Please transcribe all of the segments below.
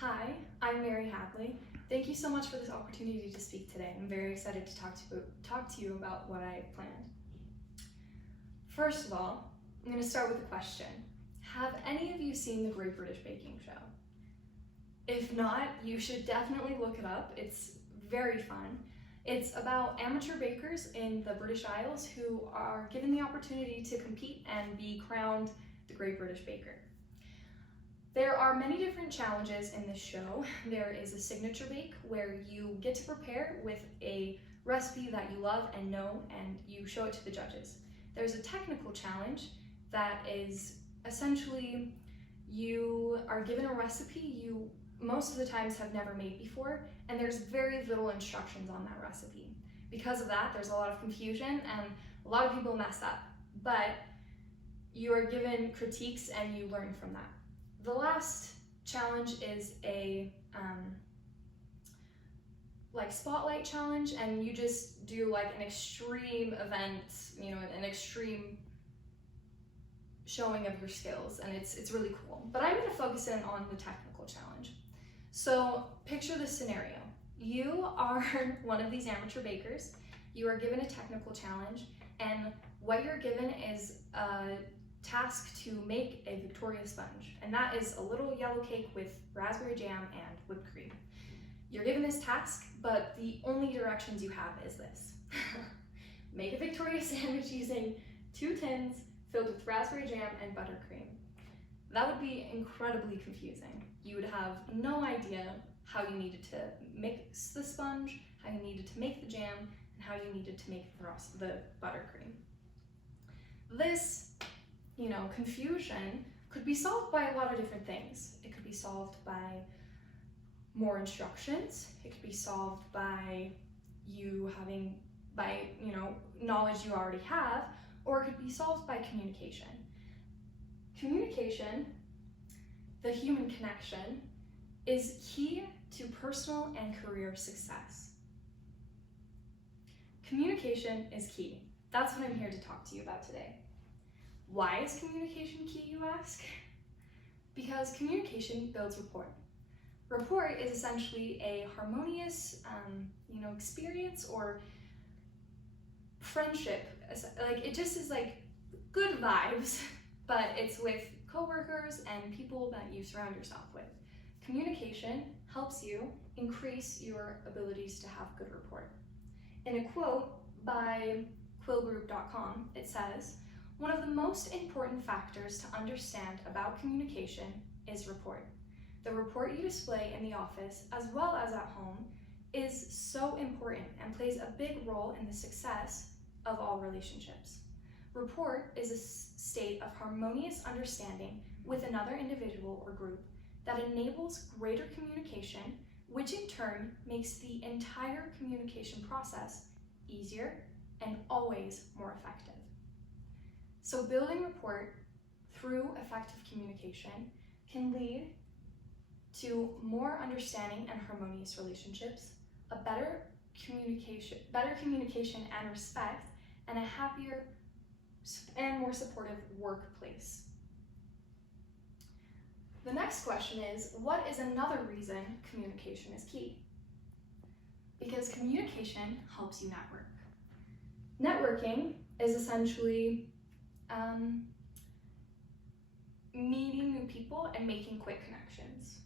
Hi, I'm Mary Hadley. Thank you so much for this opportunity to speak today. I'm very excited to talk to you about what I planned. First of all, I'm going to start with a question. Have any of you seen the Great British Baking Show? If not, you should definitely look it up. It's very fun. It's about amateur bakers in the British Isles who are given the opportunity to compete and be crowned the Great British Baker. There are many different challenges in this show. There is a signature bake where you get to prepare with a recipe that you love and know, and you show it to the judges. There's a technical challenge that is essentially you are given a recipe you most of the times have never made before, and there's very little instructions on that recipe. Because of that, there's a lot of confusion and a lot of people mess up, but you are given critiques and you learn from that. The last challenge is a spotlight challenge, and you just do like an extreme event, an extreme showing of your skills, and it's really cool. But I'm going to focus in on the technical challenge. So picture this scenario. You are one of these amateur bakers. You are given a technical challenge, and what you're given is a task to make a Victoria sponge, and that is a little yellow cake with raspberry jam and whipped cream. You're given this task, but the only directions you have is this. Make a Victoria sandwich using 2 tins filled with raspberry jam and buttercream. That would be incredibly confusing. You would have no idea how you needed to mix the sponge, how you needed to make the jam, and how you needed to make the buttercream. This confusion could be solved by a lot of different things. It could be solved by more instructions. It could be solved by knowledge you already have, or it could be solved by communication. Communication, the human connection, is key to personal and career success. Communication is key. That's what I'm here to talk to you about today. Why is communication key, you ask? Because communication builds rapport. Rapport is essentially a harmonious, experience or friendship. It just is like good vibes, but it's with coworkers and people that you surround yourself with. Communication helps you increase your abilities to have good rapport. In a quote by quillgroup.com, it says, "One of the most important factors to understand about communication is rapport. The rapport you display in the office as well as at home is so important and plays a big role in the success of all relationships. Rapport is a state of harmonious understanding with another individual or group that enables greater communication, which in turn makes the entire communication process easier and always more effective." So building rapport through effective communication can lead to more understanding and harmonious relationships, a better communication and respect, and a happier and more supportive workplace. The next question is, what is another reason communication is key? Because communication helps you network. Networking is essentially meeting new people and making quick connections.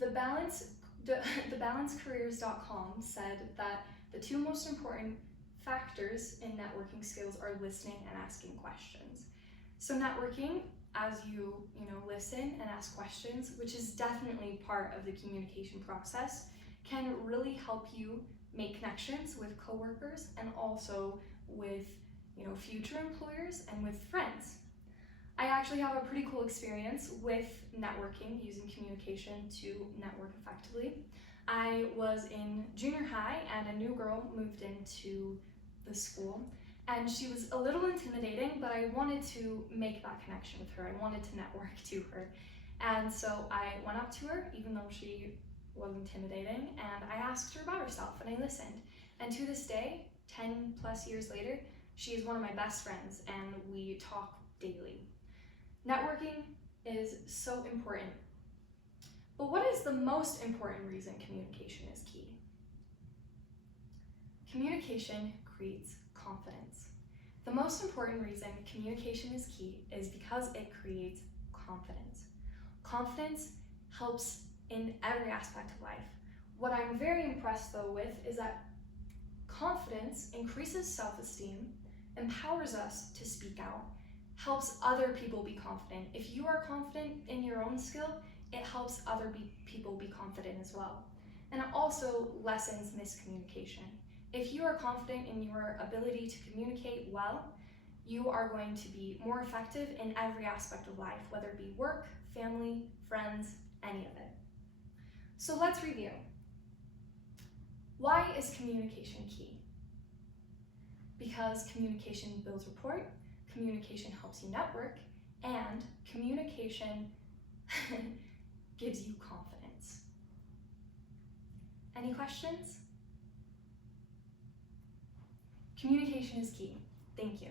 TheBalanceCareers.com said that the 2 most important factors in networking skills are listening and asking questions. So networking, as you listen and ask questions, which is definitely part of the communication process, can really help you make connections with coworkers and also with future employers and with friends. I actually have a pretty cool experience with networking using communication to network effectively. I was in junior high and a new girl moved into the school, and she was a little intimidating, but I wanted to make that connection with her. I wanted to network to her. And so I went up to her, even though she was intimidating, and I asked her about herself and I listened. And to this day, 10 plus years later, she is one of my best friends and we talk daily. Networking is so important. But what is the most important reason communication is key? Communication creates confidence. The most important reason communication is key is because it creates confidence. Confidence helps in every aspect of life. What I'm very impressed though with is that confidence increases self-esteem, empowers us to speak out, helps other people be confident. If you are confident in your own skill, it helps other people be confident as well. And it also lessens miscommunication. If you are confident in your ability to communicate well, you are going to be more effective in every aspect of life, whether it be work, family, friends, any of it. So let's review. Why is communication key? Because communication builds rapport, communication helps you network, and communication gives you confidence. Any questions? Communication is key. Thank you.